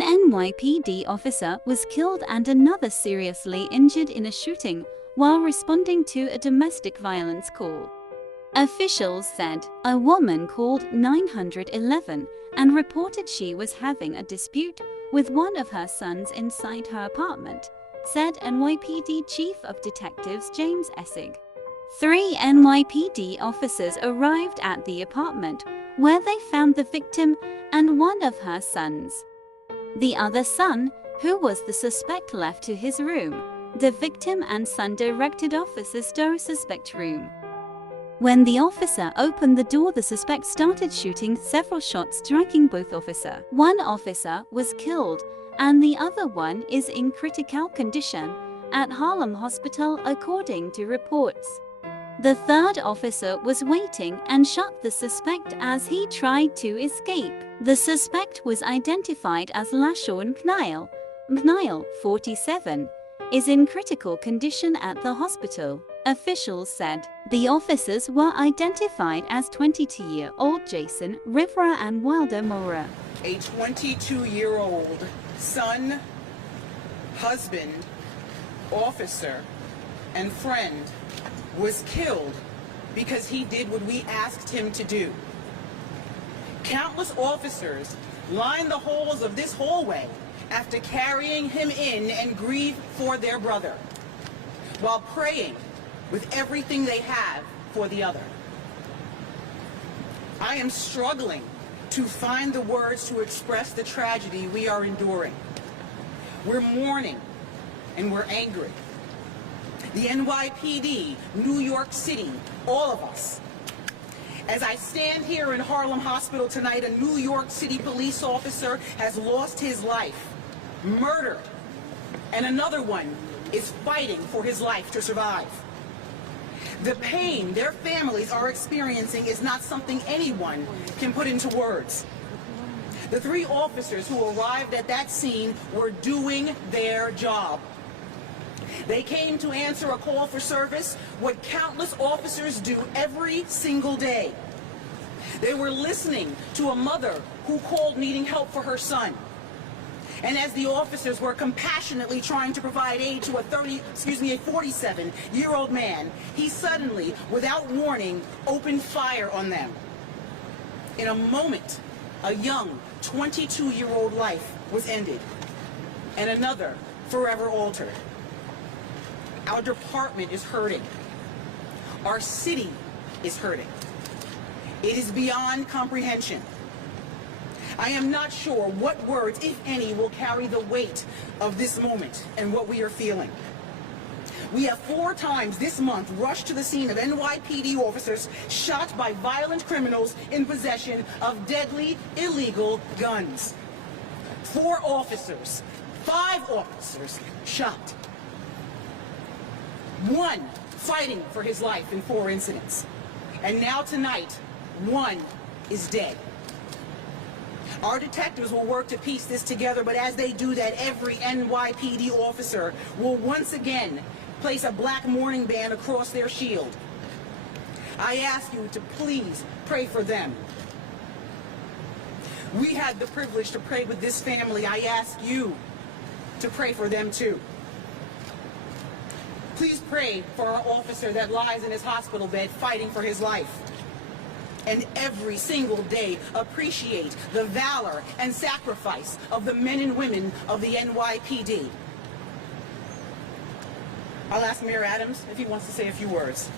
An NYPD officer was killed and another seriously injured in a shooting while responding to a domestic violence call. Officials said a woman called 911 and reported she was having a dispute with one of her sons inside her apartment, said NYPD Chief of Detectives James Essig. 3 NYPD officers arrived at the apartment where they found the victim and one of her sons. The other son, who was the suspect, left to his room. The victim and son directed officers to a suspect room. When the officer opened the door, the suspect started shooting several shots, striking both officers. One officer was killed and the other one is in critical condition at Harlem Hospital, according to reports. The third officer was waiting and shot the suspect as he tried to escape. The suspect was identified as LaShawn McNeil. McNeil, 47, is in critical condition at the hospital. Officials said the officers were identified as 22-year-old Jason Rivera and Wilder Mora. A 22-year-old son, husband, officer, and friend was killed because he did what we asked him to do. Countless officers lined the halls of this hallway after carrying him in and grieve for their brother, while praying with everything they have for the other. I am struggling to find the words to express the tragedy we are enduring. We're mourning and we're angry. The NYPD, New York City, all of us. As I stand here in Harlem Hospital tonight, a New York City police officer has lost his life, murdered, and another one is fighting for his life to survive. The pain their families are experiencing is not something anyone can put into words. The 3 officers who arrived at that scene were doing their job. They came to answer a call for service, what countless officers do every single day. They were listening to a mother who called needing help for her son. And as the officers were compassionately trying to provide aid to a 47-year-old man, he suddenly, without warning, opened fire on them. In a moment, a young 22-year-old life was ended, and another forever altered. Our department is hurting. Our city is hurting. It is beyond comprehension. I am not sure what words, if any, will carry the weight of this moment and what we are feeling. We have 4 times this month rushed to the scene of NYPD officers shot by violent criminals in possession of deadly, illegal guns. 4 officers, 5 officers shot. 1 fighting for his life in 4 incidents. And now tonight, 1 is dead. Our detectives will work to piece this together, but as they do that, every NYPD officer will once again place a black mourning band across their shield. I ask you to please pray for them. We had the privilege to pray with this family. I ask you to pray for them too. Please pray for our officer that lies in his hospital bed fighting for his life. And every single day, appreciate the valor and sacrifice of the men and women of the NYPD. I'll ask Mayor Adams if he wants to say a few words.